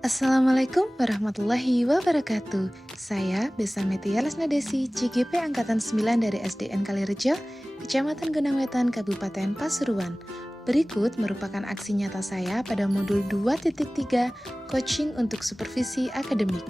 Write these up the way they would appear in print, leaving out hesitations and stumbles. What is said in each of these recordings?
Assalamualaikum warahmatullahi wabarakatuh. Saya Besa Metia Lesnadesi, CGP Angkatan 9 dari SDN Kalirejo, Kecamatan Genangwetan, Kabupaten Pasuruan. Berikut merupakan aksi nyata saya pada modul 2.3 Coaching untuk Supervisi Akademik.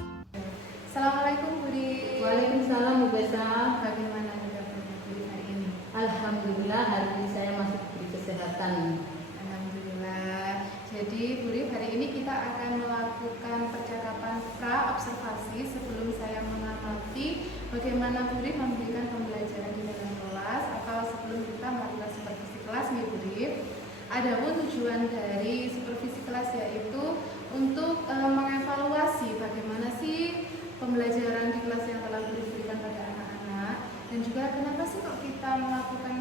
Assalamualaikum Budi. Waalaikumsalam Bu Besa. Bagaimana kabarnya Budi hari ini? Alhamdulillah hari ini saya masih diberi kesehatan. Alhamdulillah. Jadi Budi, hari ini kita akan melakukan percakapan pra-observasi sebelum saya mengamati bagaimana Budi memberikan pembelajaran di dalam kelas atau sebelum kita melakukan supervisi kelas nih Budi. Adapun tujuan dari supervisi kelas yaitu untuk mengevaluasi bagaimana sih pembelajaran di kelas yang telah diberikan pada anak-anak, dan juga kenapa sih kok kita melakukan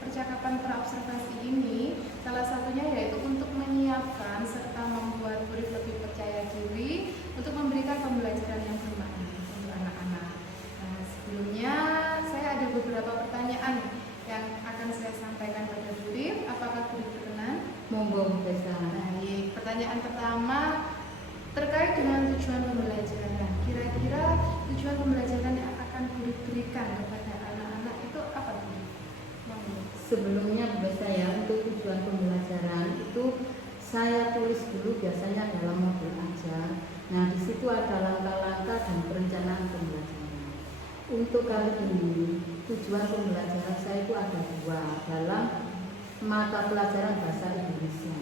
percakapan pra-observasi ini. Salah satunya yaitu untuk menyiapkan serta membuat murid lebih percaya diri untuk memberikan pembelajaran yang bermakna untuk anak-anak. Nah, sebelumnya saya ada beberapa pertanyaan yang akan saya sampaikan pada murid. Apakah murid berkenan? Monggo Bu Besa. Baik, pertanyaan pertama terkait dengan tujuan pembelajaran. Kira-kira tujuan pembelajaran yang akan Budi berikan kepada anak-anak itu apa Budi? Sebelumnya Bu Besa ya, untuk tujuan pembelajaran itu saya tulis dulu biasanya dalam modul aja. Nah, di situ ada langkah-langkah dan perencanaan pembelajaran. Untuk kali ini tujuan pembelajaran saya itu ada dua dalam mata pelajaran bahasa Indonesia.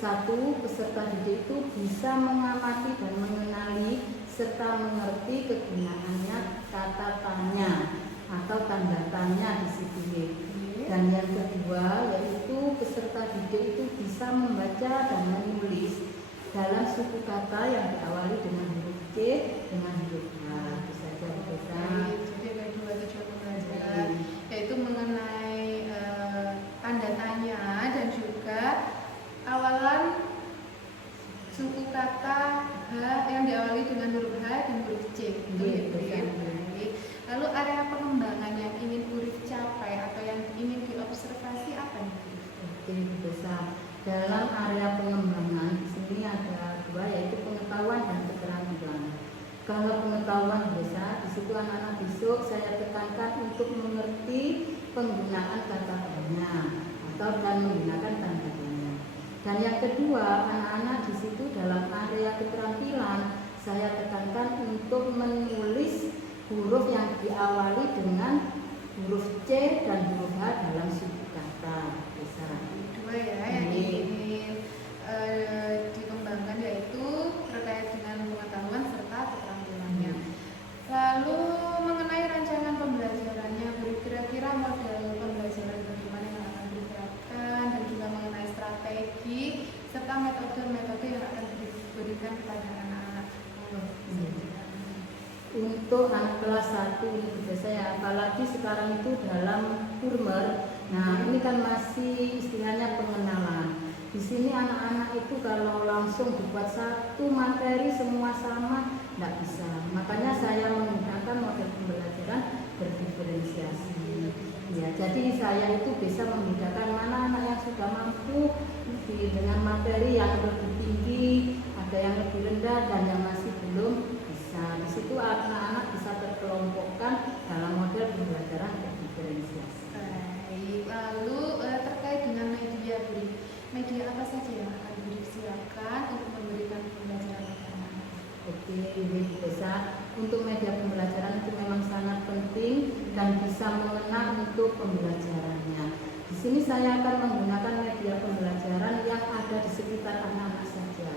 Satu, peserta didik itu bisa mengamati dan mengenali serta mengerti kegunaannya kata tanya atau tanda tanya di situ. Dan yang kedua yaitu peserta didik itu bisa membaca dan menulis dalam suku kata yang diawali dengan huruf C dengan huruf H. Itu saja bisa. Jadi ada dua tujuan pembelajaran, yaitu mengenai tanda tanya dan juga awalan suku kata H yang diawali dengan huruf H dan huruf C. Lalu area pengembangan yang ingin Budi capai atau yang ingin diobservasi apa nih? Oke, besar. Dalam area pengembangan di sini ada dua yaitu pengetahuan dan keterampilan. Kalau pengetahuan besar, di situ anak-anak besok saya tekankan untuk mengerti penggunaan kata tanya atau dan menggunakan tanda tanya. Dan yang kedua, anak-anak di situ dalam area keterampilan saya tekankan untuk menulis huruf yang diawali dengan huruf C dan huruf H dalam suku kata. Bisa. Dua ya yang ingin dikembangkan yaitu terkait dengan pengetahuan serta keterampilannya. Lalu mengenai rancangan pembelajarannya, kira-kira model pembelajaran bagaimana yang akan diterapkan dan juga mengenai strategi serta metode-metode yang akan diberikan kepada anak-anak. Untuk anak kelas 1 ini juga saya, apalagi sekarang itu dalam kurmer. Nah, ini kan masih istilahnya pengenalan. Di sini anak-anak itu kalau langsung dibuat satu materi semua sama, tidak bisa. Makanya saya menggunakan model pembelajaran berdiferensiasi. Ya, jadi saya itu bisa membedakan mana anak yang sudah mampu dengan materi yang lebih tinggi, ada yang lebih rendah dan yang masih belum. Di situ anak-anak bisa terkelompokkan dalam model pembelajaran diferensiasi. Baik, lalu terkait dengan media Budi, media apa saja yang akan Budi siapkan untuk memberikan pembelajaran kepada anak-anak? Oke, ini bisa. Untuk media pembelajaran itu memang sangat penting dan bisa mengena untuk pembelajarannya. Di sini saya akan menggunakan media pembelajaran yang ada di sekitar anak-anak saja.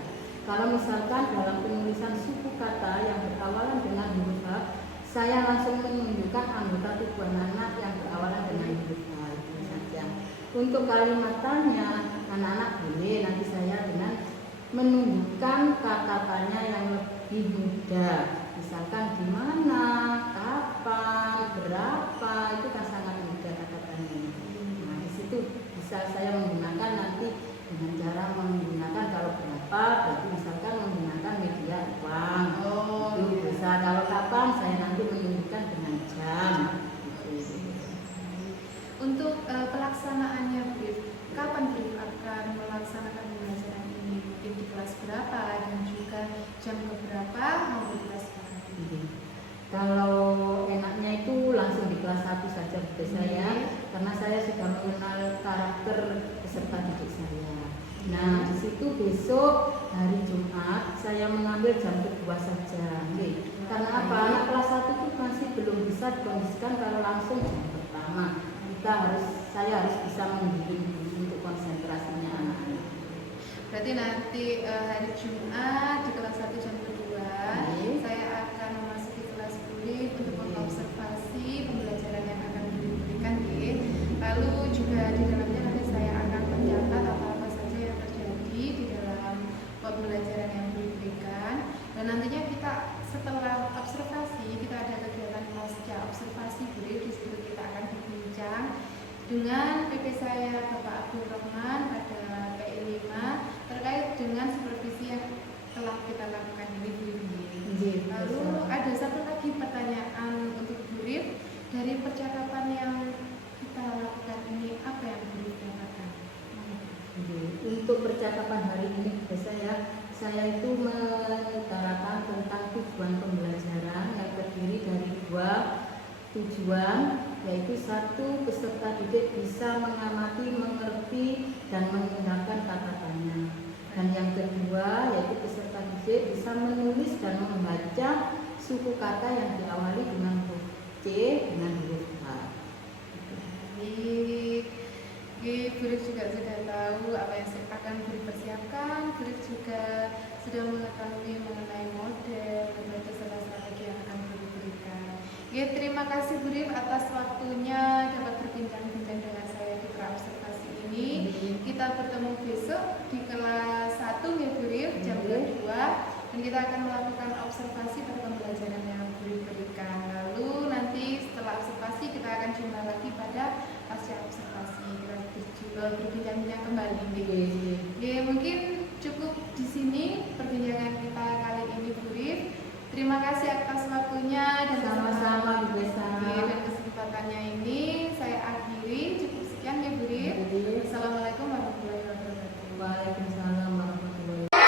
Kalau misalkan dalam penulisan suku kata yang berawalan dengan huruf H, saya langsung menunjukkan anggota tubuh anak yang berawalan dengan huruf H saja. Untuk kalimat tanya, anak-anak boleh nanti saya dengan menunjukkan kata tanya yang lebih mudah. Misalkan di mana, kapan, berapa, itu kan sangat mudah kata tanya. Nah, di situ bisa saya menggunakan nanti dengan cara menggunakan kalau berapa berarti misalkan menggunakan media uang. Itu bisa. Kalau kapan saya nanti menunjukkan dengan jam. Untuk pelaksanaannya kapan akan melaksanakan pembelajaran ini? Mungkin di kelas berapa dan juga sudah mengenal karakter peserta didik saya. Nah, di situ besok hari Jumat saya mengambil jam kedua saja. Karena apa? Anak kelas 1 itu masih belum bisa dikondisikan kalau langsung jam pertama. Saya harus bisa menggiring untuk konsentrasinya anak-anak. Berarti nanti hari Jumat di kelas 1 jam kedua saya akan memasuki kelas Buri untuk mengobservasi pembelajaran yang akan diberikan. Lalu juga di dalamnya nanti saya akan mencatat apa-apa saja yang terjadi di dalam pembelajaran yang diberikan. Dan nantinya kita setelah observasi kita ada kegiatan pasca observasi Buri. Di situ kita akan berbincang dengan PP saya Bapak Abdul Rahman pada PI 5 terkait dengan supervisi yang telah kita lakukan ini Buri. Lalu ada satu lagi pertanyaan untuk Buri, dari percakapan yang kita lakukan ini apa yang Buri dapatkan? Untuk percakapan hari ini saya itu mengutarakan tentang tujuan pembelajaran yang terdiri dari 2 tujuan, yaitu 1, peserta didik bisa mengamati, mengerti, dan menggunakan kata-katanya. Dan yang kedua, yaitu peserta didik bisa menulis dan membaca suku kata yang diawali dengan huruf C dengan huruf H. Buri juga sudah tahu apa yang akan Buri persiapkan. Buri juga sudah mengetahui mengenai model dan salah strategi yang akan Buri berikan. Terima kasih Buri atas waktunya dapat berbincang-bincang dengan saya di praobservasi ini. Kita bertemu besok di kelas 1 ya Buri, jam 2, dan kita akan melakukan observasi pada pembelajaran yang Buri berikan. Lalu nanti setelah observasi kita akan jumpa lagi pada pasca observasi. Kita juga berbincang-bincang kembali. Mungkin cukup di sini perbincangan kita kali ini Buri. Terima kasih atas waktunya dan Sama-sama Bu Besa. Dan kesempatannya ini saya akhiri. Cukup sekian ya Buri. Assalamualaikum warahmatullahi wabarakatuh. Waalaikumsalam warahmatullahi wabarakatuh.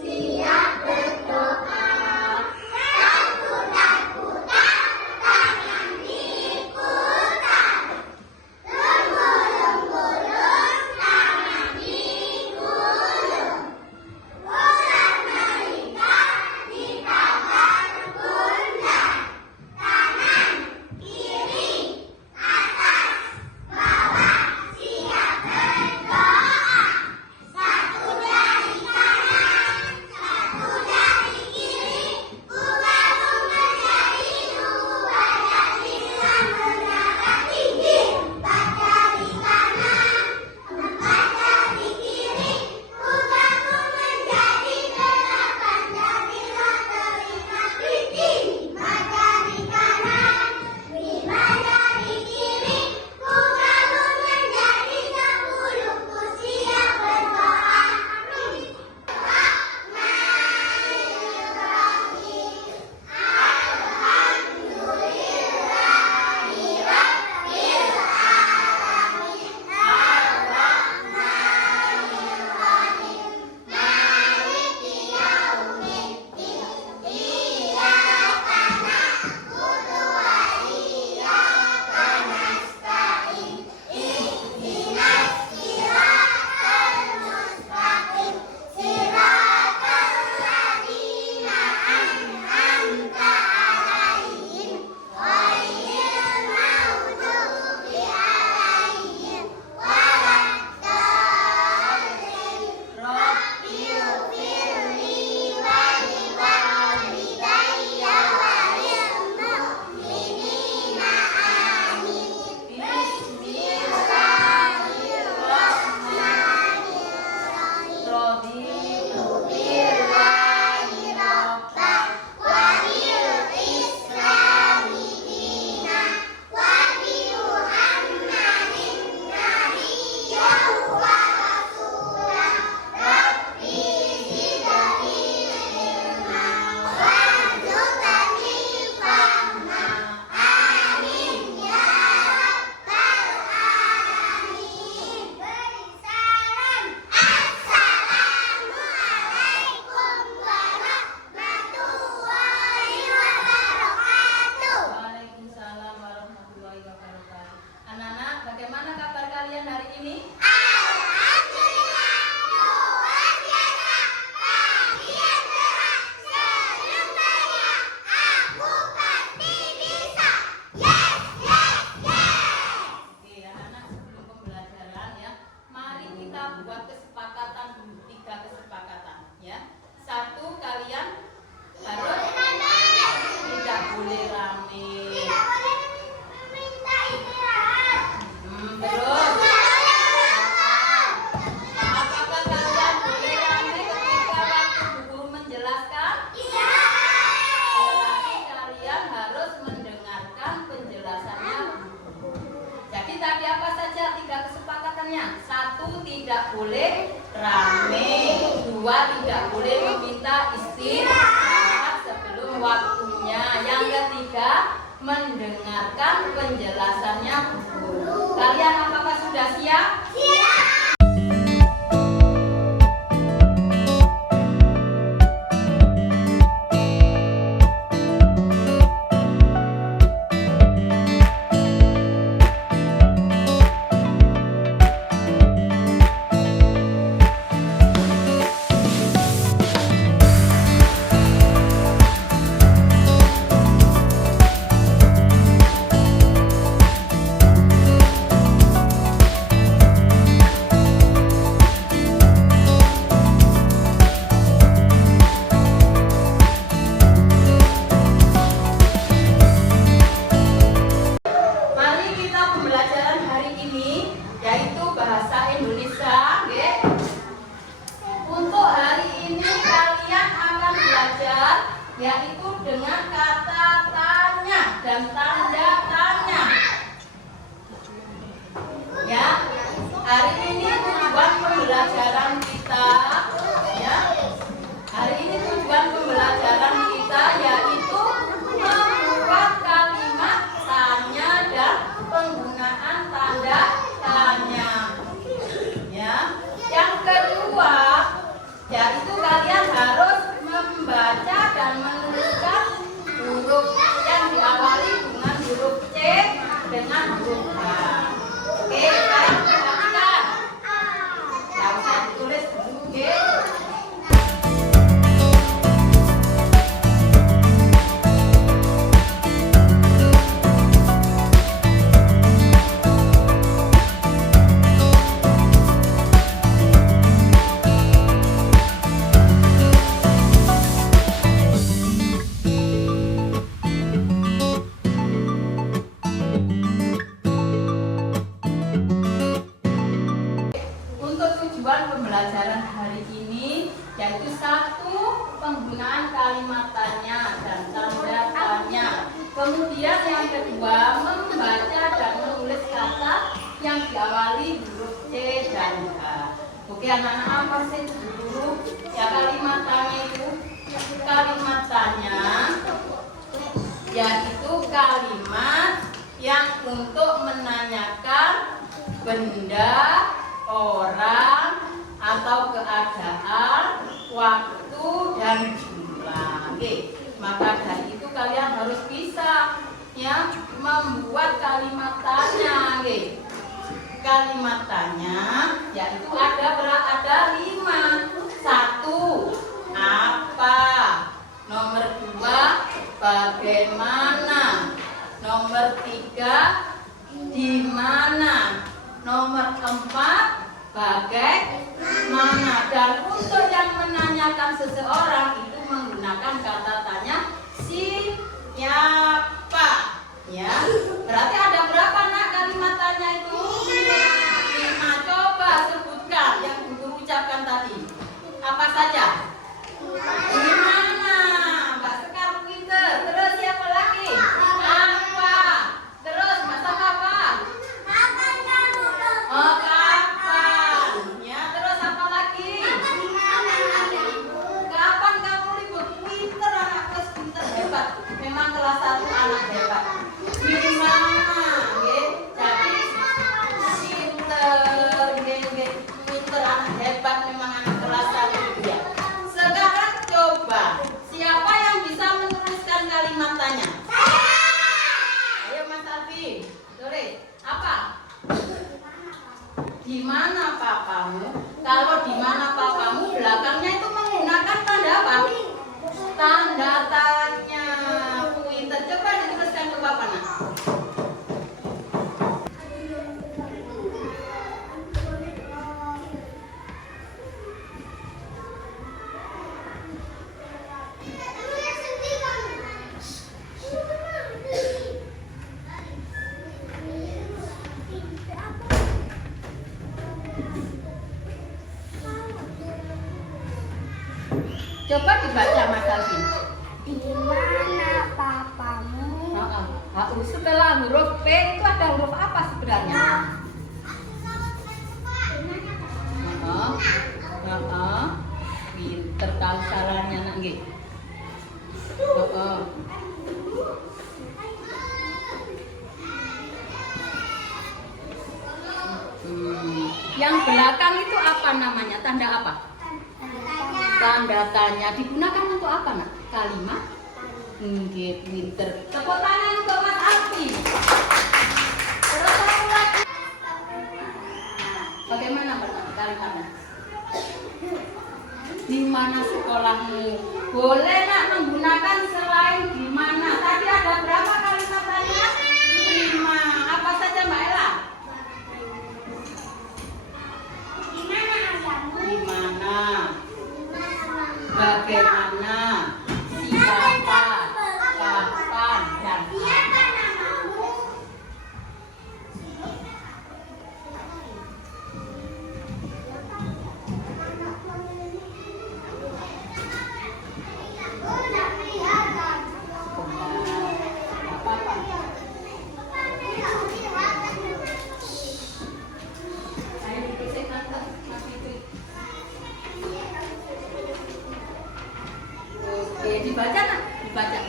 Siap ini? Oke, anak-anak, sebelum pembelajaran ya, mari kita buat kesepakatan dulu, 3 kesepakatan ya. 1, kalian harus tidak boleh rame. Terus apakah kalian boleh rame ketika waktu Bu Guru menjelaskan? Iya. Berarti kalian harus mendengarkan penjelasannya Bu Guru. Jadi tadi apa saja 3 kesepakatannya? 1, tidak boleh rame. 2, tidak boleh meminta istirahat sebelum waktunya. Yang ketiga, mendengarkan penjelasannya Bu Guru. Kalian apakah sudah siap? Mari kita pembelajaran hari ini yaitu bahasa Indonesia, nggih. Untuk hari ini kalian akan belajar yaitu dengan kata tanya dan tanda tanya. Ya. Hari ini tujuan pembelajaran kita ya. Hari ini tujuan pembelajaran kita yaitu membuat kalimat tanya dan penggunaan tanda tanya. Ya. Yang kedua, yaitu kalian harus membaca dan menuliskan huruf yang diawali dengan huruf C dengan huruf H. Oke, sekarang perhatikan. Nggak usah ditulis dulu, oke? Untuk tujuan pembelajaran hari ini yaitu 1, penggunaan kalimat tanya dan tanda tanya. Kemudian yang kedua, membaca dan menulis kata yang diawali huruf C dan H. Oke anak-anak, apa sih dulu ya kalimat tanya itu? Kalimat tanya yaitu kalimat yang untuk menanyakan benda, orang, atau keadaan, waktu, dan jumlah. Oke, maka dari itu kalian harus bisa ya membuat kalimat tanya. Oke. Kalimat tanya yaitu ada 5. 1, apa? Nomor 2, bagaimana? Nomor 3, di mana? Nomor 4, bagaimana? Dan untuk yang menanyakan seseorang itu menggunakan kata tanya siapa? Ya, berarti ada berapa nak kalimat tanya itu? 5. Coba sebutkan yang Bu Guru ucapkan tadi. Apa saja? Di mana? Mbak Sekar pinter. Terus siapa lagi? Apa? Terus masak apa? Oh, kapan? Ya, terus apa lagi? Kapan kamu libur? Pinter anak kelas pinter hebat. Memang kelas 1 anak hebat. Di mana? Di mana papamu? Kalau di mana papamu belakangnya itu menggunakan tanda apa? Tanda tanya. Pinter, coba dituliskan ke Bapak nak. Coba dibaca Mas Alvin. Di mana papamu? Setelah huruf P itu ada huruf apa sebenarnya? Pinter tahu salahnya nak nggih. Yang belakang itu apa namanya? Tanda apa? Tanda tanya. Digunakan untuk apa nak? Kalimat? Nggih, pinter. Tepuk tangan untuk Mas Alfi. Terus satu lagi. Bagaimana kalimatnya? Di mana sekolahmu? Boleh nak menggunakan selain di mana. Tadi ada berapa kalimat tanya? 5. Apa saja Mbak Ella? Di mana ayahmu? Di mana? Bagaimana? Siapa? Kapan? Dan Siapa namamu? Udah kelihatan. apa-apa. Ayo dibersihkan Mas Fitri. Oke, dibaca nak? Dibaca.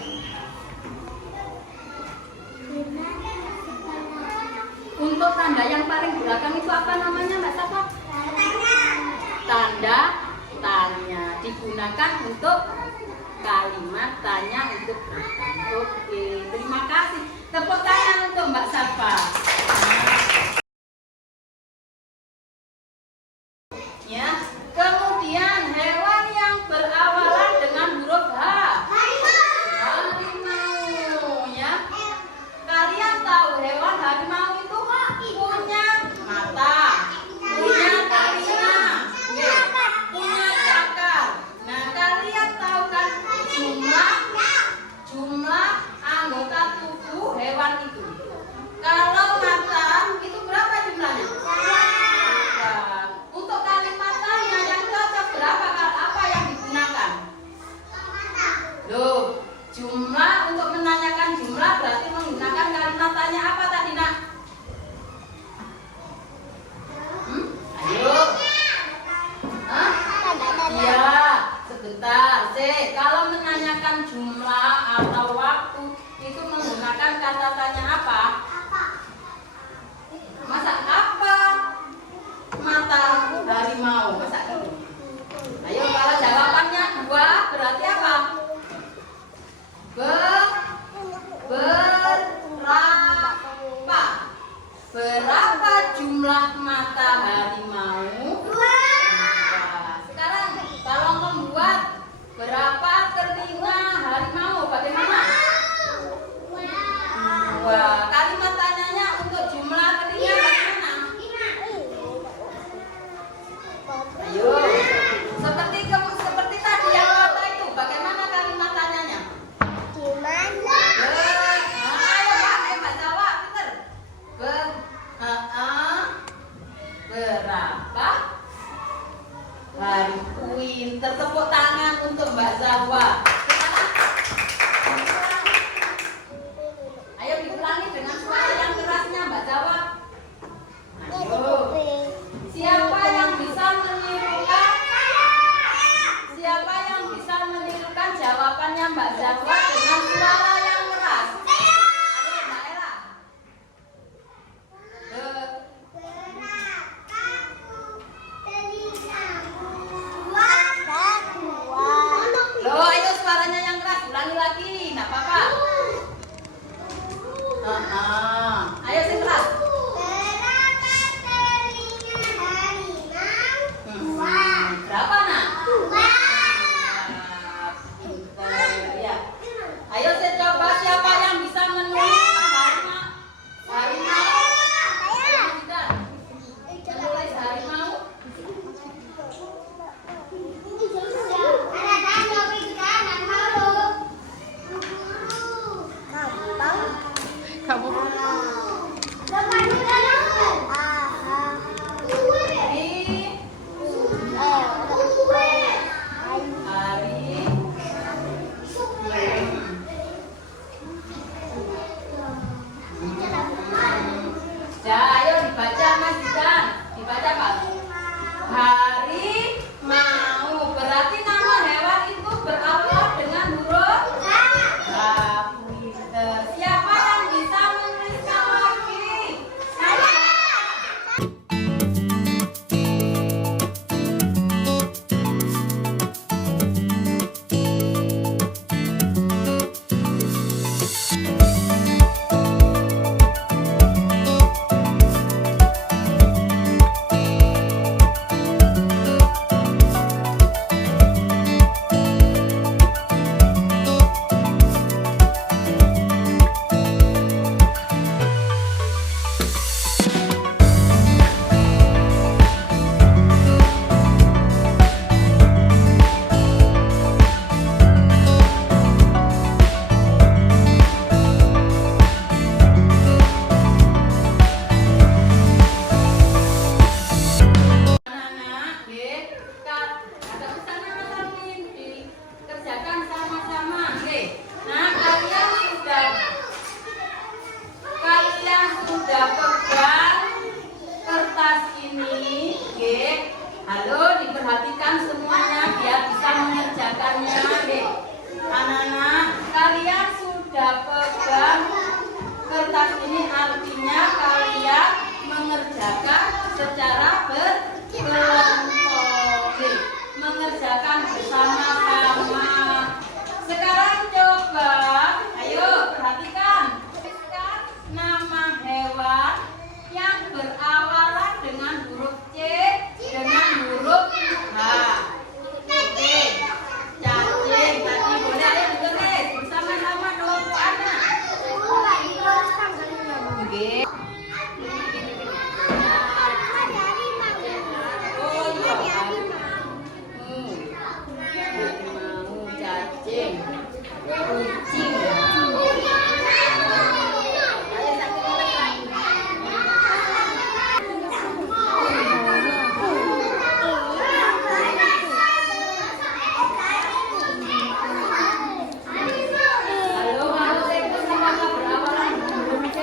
Untuk tanda yang paling belakang itu apa namanya Mbak Safa? Tanda tanya. Digunakan untuk kalimat tanya untuk belakang. Oke, terima kasih. Tepuk tangan untuk Mbak Safa. Ya, kemudian hewan yang berawalan dengan huruf H. Harimau, ya. Kalian tahu hewan harimau itu punya mata, punya telinga, punya cakar. Nah, kalian tahu kan jumlah anggota tubuh hewan itu. Kalau mata itu berapa jumlahnya? Nah, untuk kalimat tanya yang cocok berapa? Apa yang digunakan? Loh, jumlah untuk menanyakan jumlah berarti menggunakan kalimat tanya apa tadi nak? Ayo. Hah? Iya, sebentar. Kalau menanyakan jumlah atau waktu itu menggunakan kata tanya apa? Masa apa? Mata harimau. Masa itu? Ayo, kalau jawabannya 2 berarti apa? Berapa? Berapa jumlah mata harimau? 2. Sekarang kalau membuat berapa telinga harimau bagaimana? 2. Kalimat tanyanya untuk jumlah telinga bagaimana? Ayo. Seperti tadi yang kata itu bagaimana kalimat tanyanya? Gimana? Ayo Mbak jawab, bener. Berapa hari winter? Tepuk tangan untuk Mbak Zawa. Ayo diulangi dengan suara yang kerasnya Mbak Zawa. Ayo. Siapa yang bisa menirukan? Siapa yang bisa menirukan jawabannya Mbak Zawa dengan suara yang keras? Ayo Mbak Ella. Loh, ayo Harimau. Berarti nama hewan itu berawal dengan huruf H. Pinter. Siapa yang bisa menuliskan lagi? Saya. Anak-anak, ada pesanan atau mimpi? Kerjakan sama-sama, Nah, kalian sudah pegang kertas ini, Halo, diperhatikan semuanya biar bisa mengerjakannya, Anak-anak, kalian sudah pegang kertas ini, artinya kalian mengerjakan secara berkelompok, mengerjakan bersama-sama. Sekarang coba, ayo perhatikan. Nama hewan yang berawalan dengan huruf C dengan huruf H. Oke, cacing. Tadi boleh, ayo ditulis bersama-sama dong, anak. Oke. Cacing, kucing. Halo, itu sama berawalan huruf C.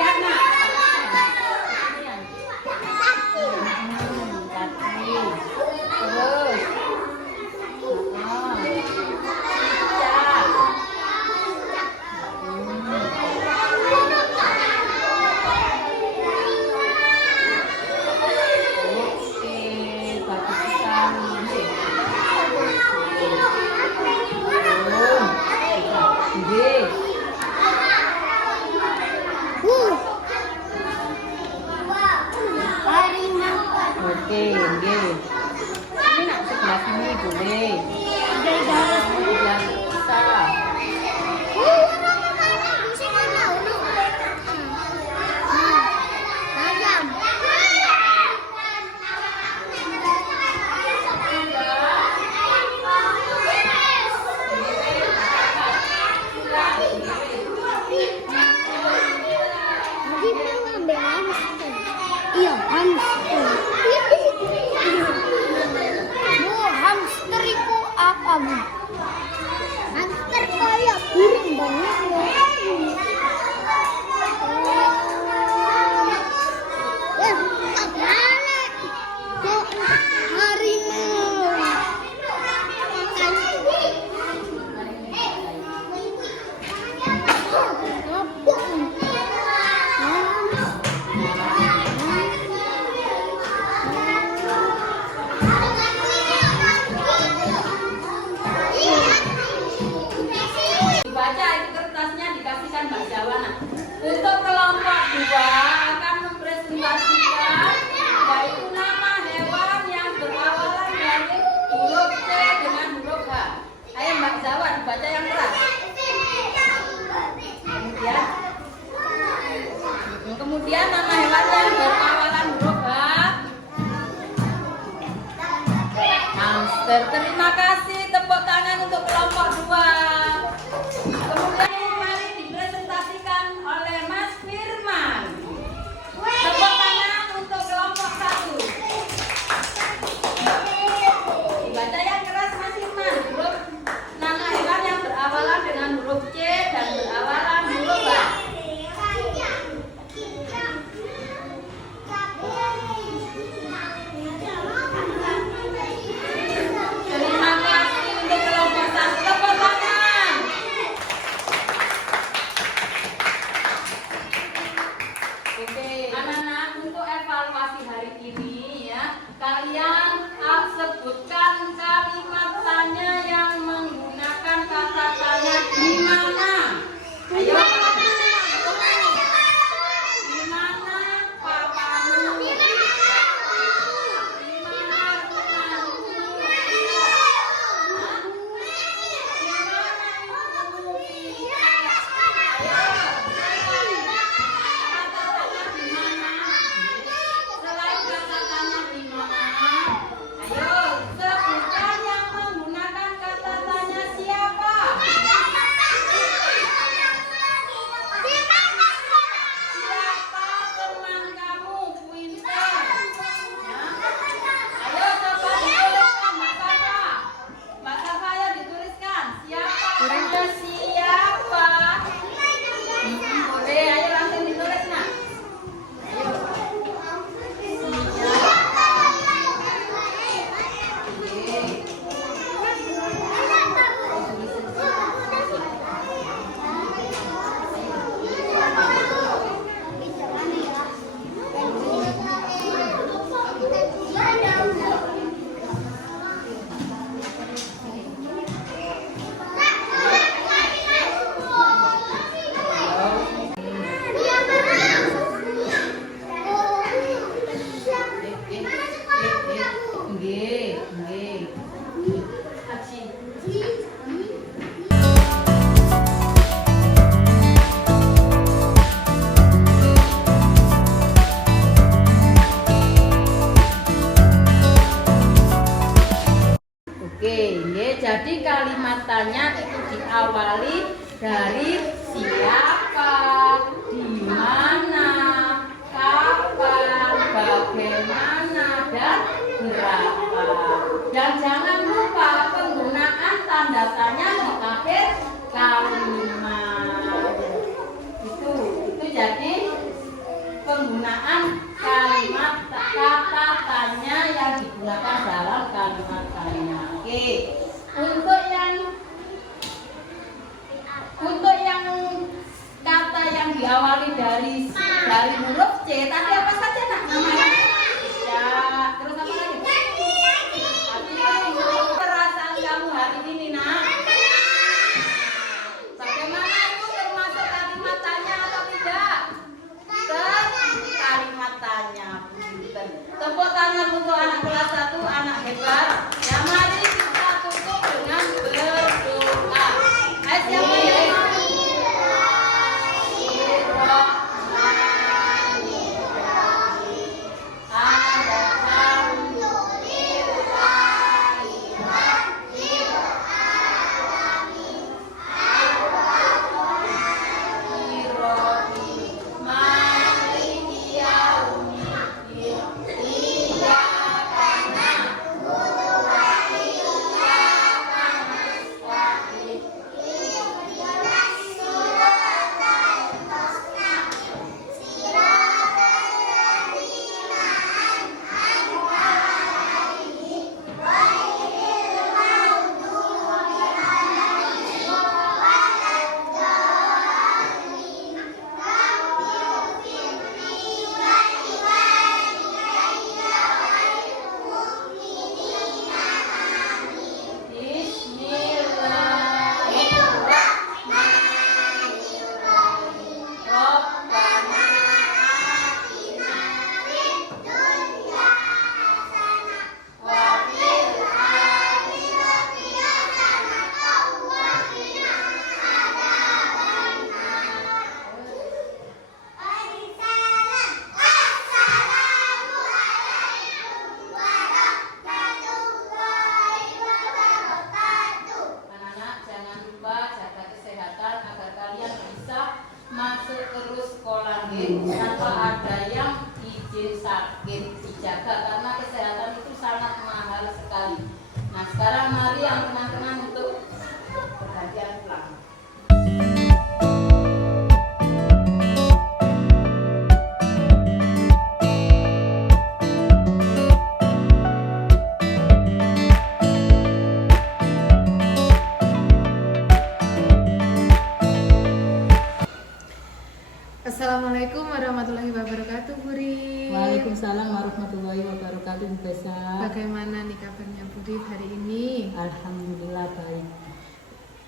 Lihat, nak. Cacing. Terus. Cicak. Oke, bagus sekali. Oke, ini nak sebelah sini boleh. Sebelah bisa. Iya, hamster. Bu, hamster itu apa, Bu? Hamster kayak burung banget ya. Kepala. Kok harimau? Dibaca itu kertasnya, dikasihkan Mbak Jawana. Untuk kelompok 2 akan mempresentasikan yaitu nama hewan yang berawalan dari huruf C dengan huruf H. Ayo Mbak Jawa dibaca yang keras. Kemudian diawali dari siapa, di mana, kapan, bagaimana, dan berapa. Dan jangan lupa penggunaan tanda tanya di akhir kalimat. Itu jadi penggunaan kalimat kata tanya yang digunakan dalam kalimat tanya. Oke. Untuk yang kata yang diawali dari huruf C tadi apa saja nak namanya? Ya, terus apa lagi? Perasaan kamu hari ini nak? Bagaimana itu termasuk kalimat tanya atau tidak? Kalimat tanya. Tepuk tangan untuk anak kelas 1, anak hebat. Ya mari kita tutup dengan berdoa. Ayo siapa? Tanpa ada yang izin sakit dijaga karena kesehatan itu sangat mahal sekali. Nah sekarang mari yang kenang-kenang untuk pergantian pulang. Assalamualaikum warahmatullahi wabarakatuh, Buri. Waalaikumsalam warahmatullahi wabarakatuh, Besa. Bagaimana nih kabarnya Buri hari ini? Alhamdulillah baik.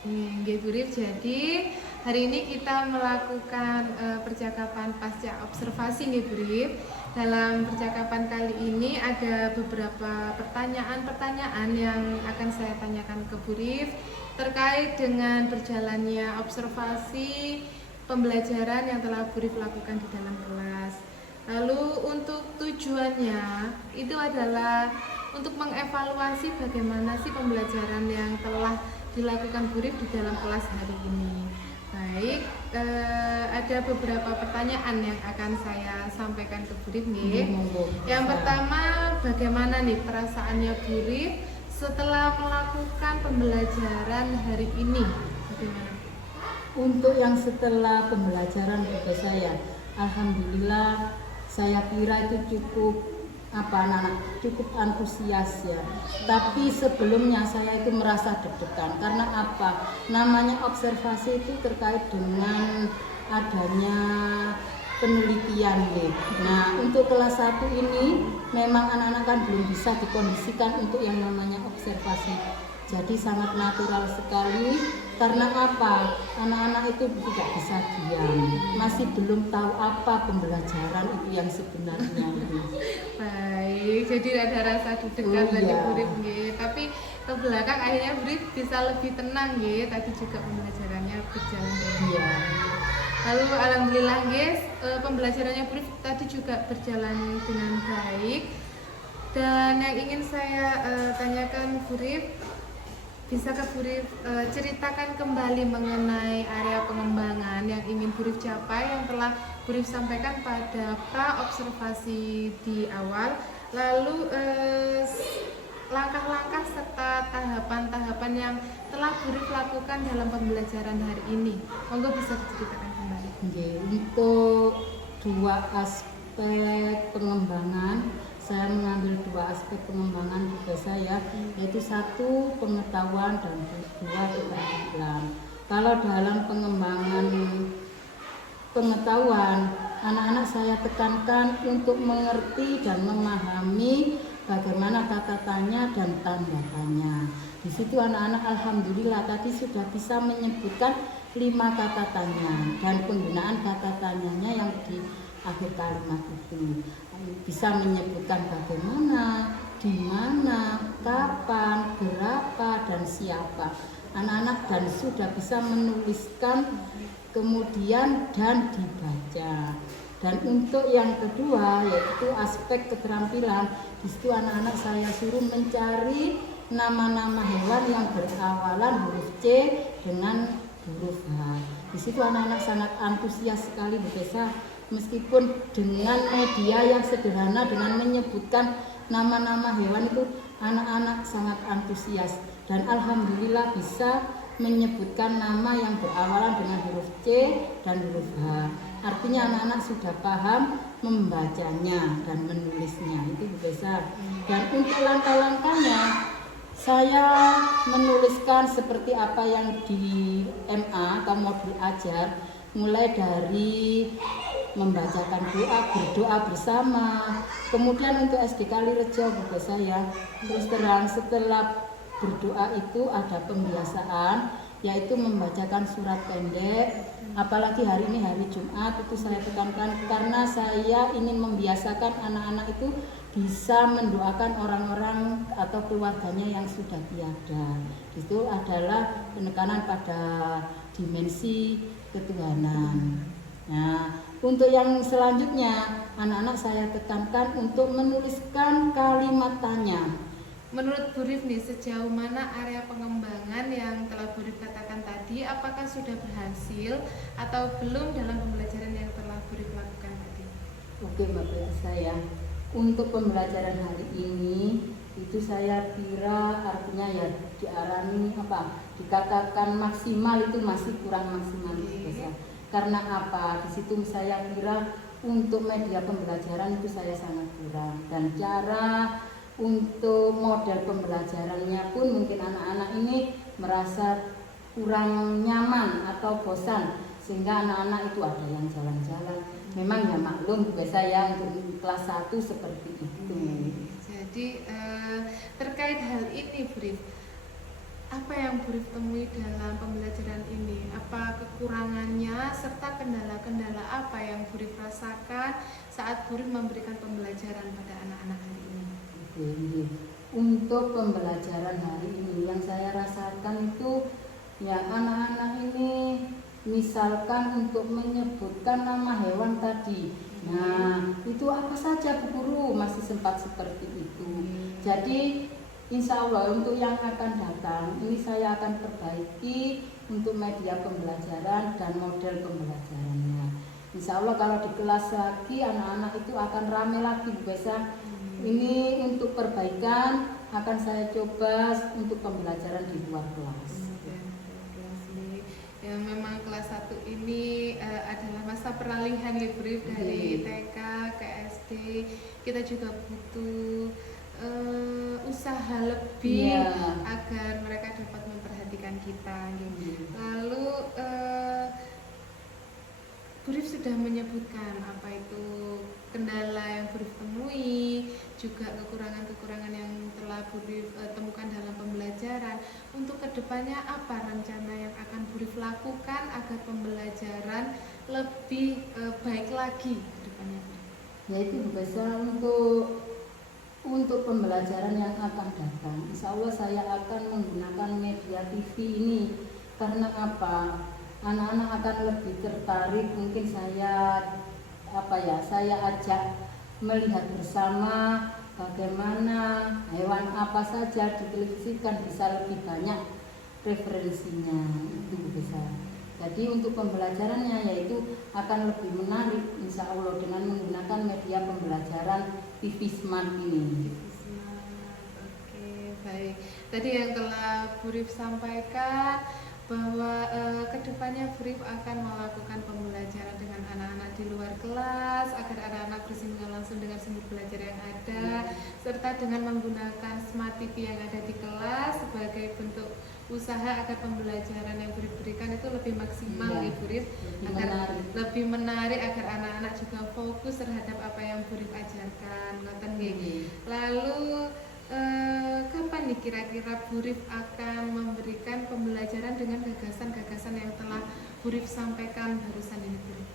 Nggih, Buri. Jadi hari ini kita melakukan percakapan pasca observasi nih, Buri. Dalam percakapan kali ini ada beberapa pertanyaan-pertanyaan yang akan saya tanyakan ke Buri terkait dengan berjalannya observasi pembelajaran yang telah Burif lakukan di dalam kelas. Lalu untuk tujuannya itu adalah untuk mengevaluasi bagaimana sih pembelajaran yang telah dilakukan Burif di dalam kelas hari ini. Baik, ada beberapa pertanyaan yang akan saya sampaikan ke Burif nih. Yang pertama, bagaimana nih perasaannya Burif setelah melakukan pembelajaran hari ini? Bagaimana? Untuk yang setelah pembelajaran pada saya, alhamdulillah saya kira itu cukup antusias ya. Tapi sebelumnya saya itu merasa deg-degan karena apa? Namanya observasi itu terkait dengan adanya penelitian nih. Nah, untuk kelas 1 ini memang anak-anak kan belum bisa dikondisikan untuk yang namanya observasi. Jadi sangat natural sekali. Karena apa? Anak-anak itu tidak bisa diam, masih belum tahu apa pembelajaran itu yang sebenarnya. Baik, jadi ada rasa deg-degan tadi Burif nggih. Tapi ke belakang akhirnya Burif bisa lebih tenang nggih. Tadi juga pembelajarannya berjalan dengan baik. Lalu alhamdulillah guys, pembelajarannya Burif tadi juga berjalan dengan baik. Dan yang ingin saya tanyakan Burif, Bisakah Burif ceritakan kembali mengenai area pengembangan yang ingin Burif capai yang telah Burif sampaikan pada pra-observasi di awal, lalu langkah-langkah serta tahapan-tahapan yang telah Burif lakukan dalam pembelajaran hari ini. Monggo bisa diceritakan kembali. Nggih, untuk dua aspek pengembangan, saya mengambil dua aspek pengembangan juga saya, yaitu satu pengetahuan dan dua keterampilan. Kalau dalam pengembangan pengetahuan, anak-anak saya tekankan untuk mengerti dan memahami bagaimana kata tanya dan tanda tanya. Di situ anak-anak alhamdulillah tadi sudah bisa menyebutkan 5 kata tanya dan penggunaan kata tanyanya yang di akhir kalimat itu. Bisa menyebutkan bagaimana, di mana, kapan, berapa, dan siapa. Anak-anak dan sudah bisa menuliskan kemudian dan dibaca. Dan untuk yang kedua yaitu aspek keterampilan, di situ anak-anak saya suruh mencari nama-nama hewan yang berawalan huruf C dengan huruf H. Di situ anak-anak sangat antusias sekali Bu Desa, meskipun dengan media yang sederhana dengan menyebutkan nama-nama hewan itu anak-anak sangat antusias dan alhamdulillah bisa menyebutkan nama yang berawalan dengan huruf C dan huruf H. Artinya anak-anak sudah paham membacanya dan menulisnya, itu Bu Desa. Dan untuk langkah-langkahnya saya menuliskan seperti apa yang di MA atau modul ajar, mulai dari membacakan doa, berdoa bersama. Kemudian untuk SD Kalirejo Bu saya, terus terang setelah berdoa itu ada pembiasaan, yaitu membacakan surat pendek. Apalagi hari ini hari Jumat, itu saya tekankan karena saya ingin membiasakan anak-anak itu bisa mendoakan orang-orang atau keluarganya yang sudah tiada. Itu adalah penekanan pada dimensi ketuhanan. Nah, untuk yang selanjutnya, anak-anak saya tekankan untuk menuliskan kalimat tanya. Menurut Burif nih, sejauh mana area pengembangan yang telah Burif katakan tadi, apakah sudah berhasil atau belum dalam pembelajaran yang telah Burif lakukan tadi? Oke Mbak saya, untuk pembelajaran hari ini itu saya kira artinya ya diarani apa? Dikatakan maksimal itu masih kurang maksimal ya. Karena apa? Di situ saya kira untuk media pembelajaran itu saya sangat kurang, dan cara untuk model pembelajarannya pun mungkin anak-anak ini merasa kurang nyaman atau bosan, sehingga anak-anak itu ada yang jalan-jalan. Memang ya maklum biasa ya untuk kelas 1 seperti itu. Jadi terkait hal ini Burif, apa yang Burif temui dalam pembelajaran ini? Apa kekurangannya serta kendala-kendala apa yang Burif rasakan saat Burif memberikan pembelajaran pada anak-anak hari ini? Untuk pembelajaran hari ini yang saya rasakan itu ya anak-anak ini misalkan untuk menyebutkan nama hewan tadi, nah itu apa saja Bu Guru, masih sempat seperti itu. Jadi insya Allah untuk yang akan datang ini saya akan perbaiki untuk media pembelajaran dan model pembelajarannya. Insya Allah kalau di kelas lagi anak-anak itu akan rame lagi Bu Besa. Ini untuk perbaikan akan saya coba untuk pembelajaran di luar kelas. Ya, memang kelas 1 ini adalah masa peralihan ya Burif, dari TK ke SD. Kita juga butuh usaha lebih agar mereka dapat memperhatikan kita gitu. Lalu Burif sudah menyebutkan apa itu kendala yang Burif temui, juga kekurangan-kekurangan yang telah Burif temukan dalam pembelajaran. Untuk kedepannya apa rencana yang akan Burif lakukan agar pembelajaran lebih baik lagi kedepannya? Yaitu biasa untuk pembelajaran yang akan datang, insya Allah saya akan menggunakan media TV ini. Karena apa? Anak-anak akan lebih tertarik, mungkin saya ajak melihat bersama bagaimana hewan apa saja ditelevisikan bisa lebih banyak referensinya itu bisa. Jadi untuk pembelajarannya yaitu akan lebih menarik insya Allah dengan menggunakan media pembelajaran TV Smart ini. Oke, baik. Tadi yang telah Bu Rif sampaikan bahwa kedepannya Bu Rif akan melakukan pembelajaran dengan anak-anak di luar kelas agar anak-anak bersinggungan langsung dengan sumber belajar yang ada, serta dengan menggunakan smart TV yang ada di kelas sebagai bentuk usaha agar pembelajaran yang Bu Rif berikan itu lebih maksimal ya Bu Rif, agar lebih menarik agar anak-anak juga fokus terhadap apa yang Bu Rif ajarkan. Lalu kapan nih kira-kira Bu Rif akan memberikan pembelajaran dengan gagasan-gagasan yang telah Bu Rif sampaikan barusan ini Bu Rif?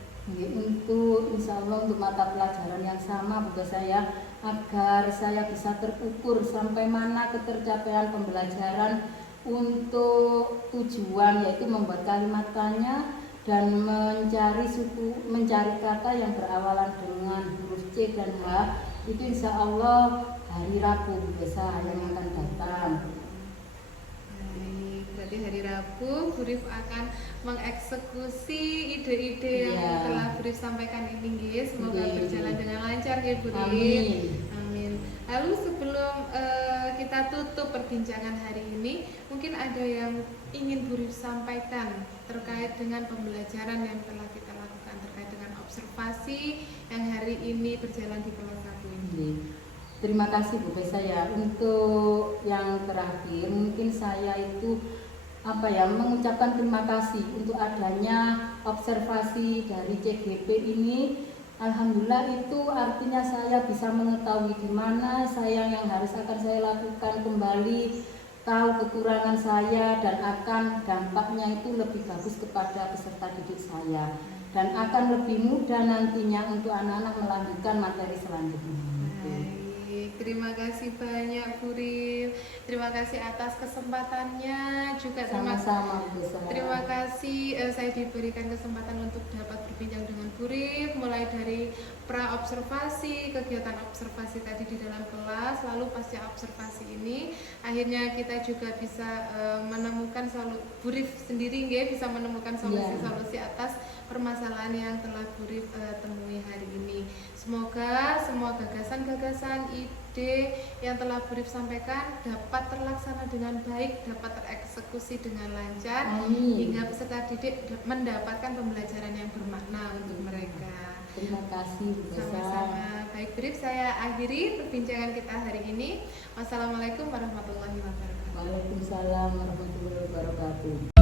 Untuk insya Allah untuk mata pelajaran yang sama buat saya agar saya bisa terukur sampai mana ketercapaian pembelajaran untuk tujuan yaitu membuat kalimat tanya dan mencari kata yang berawalan dengan huruf C dan H itu insya Allah hari Rabu besok yang akan datang. Baik, berarti hari Rabu Bu Rif akan mengeksekusi ide-ide yang telah Bu Rif sampaikan ini guys. Semoga berjalan dengan lancar ya Bu Rif. Amin. Lalu sebelum kita tutup perbincangan hari ini, mungkin ada yang ingin Bu Rif sampaikan terkait dengan pembelajaran yang telah kita lakukan terkait dengan observasi yang hari ini berjalan di kelas 1 ini. Terima kasih Bu saya. Untuk yang terakhir mungkin saya itu mengucapkan terima kasih untuk adanya observasi dari CGP ini. Alhamdulillah itu artinya saya bisa mengetahui di mana yang harus akan saya lakukan kembali, tahu kekurangan saya dan akan dampaknya itu lebih bagus kepada peserta didik saya dan akan lebih mudah nantinya untuk anak-anak melanjutkan materi selanjutnya. Terima kasih banyak Bu Rif. Terima kasih atas kesempatannya juga. Sama-sama Bu. Terima kasih saya diberikan kesempatan untuk dapat berbincang dengan Bu Rif mulai dari pra observasi, kegiatan observasi tadi di dalam kelas, lalu pasca observasi ini akhirnya kita juga bisa menemukan Bu Rif sendiri bisa menemukan solusi-solusi atas permasalahan yang telah Bu Rif temui hari ini. Semoga semua gagasan-gagasan, ide yang telah Bu Rif sampaikan dapat terlaksana dengan baik, dapat tereksekusi dengan lancar, hingga peserta didik mendapatkan pembelajaran yang bermakna untuk mereka. Terima kasih Bu. Sama-sama. Baik Bu Rif, saya akhiri perbincangan kita hari ini. Wassalamualaikum warahmatullahi wabarakatuh. Waalaikumsalam warahmatullahi wabarakatuh.